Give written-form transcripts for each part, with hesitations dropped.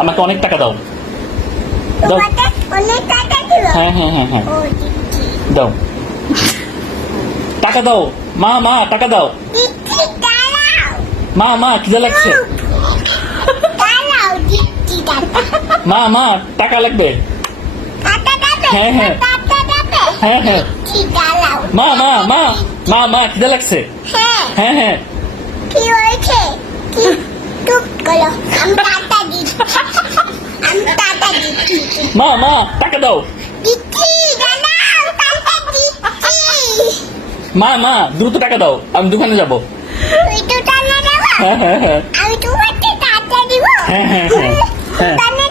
আমাকে অনেক টাকা দাও। দাও। তোমাকে অনেক টাকা দিব। হ্যাঁ হ্যাঁ হ্যাঁ হ্যাঁ ও দিচ্ছি। দাও, টাকা দাও। মা মা টাকা দাও। দিচ্ছি, দাঁড়াও। মা মা খিদে লাগছে। দাঁড়াও, দিচ্ছি টাকা। মা মা টাকা লাগবে। টাকা দেবে? হ্যাঁ, হ্যাঁ। টাকা দেবে? হ্যাঁ হ্যাঁ দিচ্ছি, দাঁড়াও। মা মা মা মা মা খিদে লাগছে। হ্যাঁ, হ্যাঁ হ্যাঁ কি হয়েছে? কি? চুপ করো। আমি টাকা দিচ্ছি। আমি টাকা দিচ্ছি। মা মা টাকা দাও। দিচ্ছি, দাঁড়াও, টাকা দিচ্ছি। মা মা দ্রুত টাকা দাও, আমি দোকানে যাব। তুই তো টাকা দেবো? হ্যাঁ হ্যাঁ হ্যাঁ আমি তোমাকে টাকা দিব। হ্যাঁ, হ্যাঁ, হ্যাঁ, হ্যাঁ। দোকানে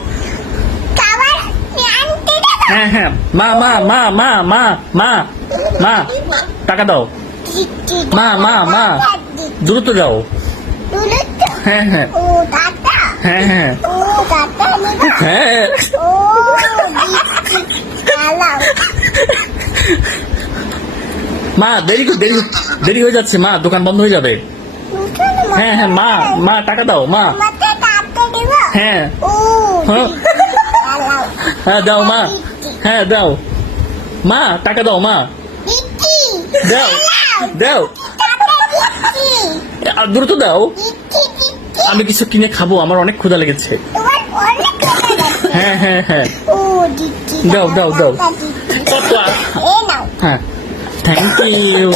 খাবার আনতে দেবো? হ্যাঁ হ্যাঁ মা মা মা মা মা মা মা টাকা দাও। দিচ্ছি, মা মা মা টাকা দিচ্ছি। দ্রুত যাও। তুলে তো? হ্যাঁ হ্যাঁ ও দাদা, হ্যাঁ হ্যাঁ ও দাদা নিব। হ্যাঁ ও দিচ্ছি, দাঁড়াও। মা দেরি দেরি হয়ে যাচ্ছে মা, দোকান বন্ধ হয়ে যাবে। হ্যাঁ হ্যাঁ মা মা টাকা দাও মা। তোমাকে টাকা দিব? হ্যাঁ ও হ্যাঁ। দিচ্ছি, দাঁড়াও। হ্যাঁ দাও মা। হ্যাঁ দাও মা টাকা দাও মা। দিচ্ছি, দাও দাঁড়াও। দাও টাকা দিচ্ছি, দ্রুত দাও, দিচ্ছি, দিচ্ছি। আমি কিছু কিনে খাবো, আমার অনেক ক্ষুধা লেগেছে। তোমার অনেক টাকা লাগবে। হ্যাঁ হ্যাঁ হ্যাঁ ও দিচ্ছি, দাও, দাও, দাও। টাকা দিচ্ছি। কত এ নাও। হ্যাঁ থ্যাংক ইউ।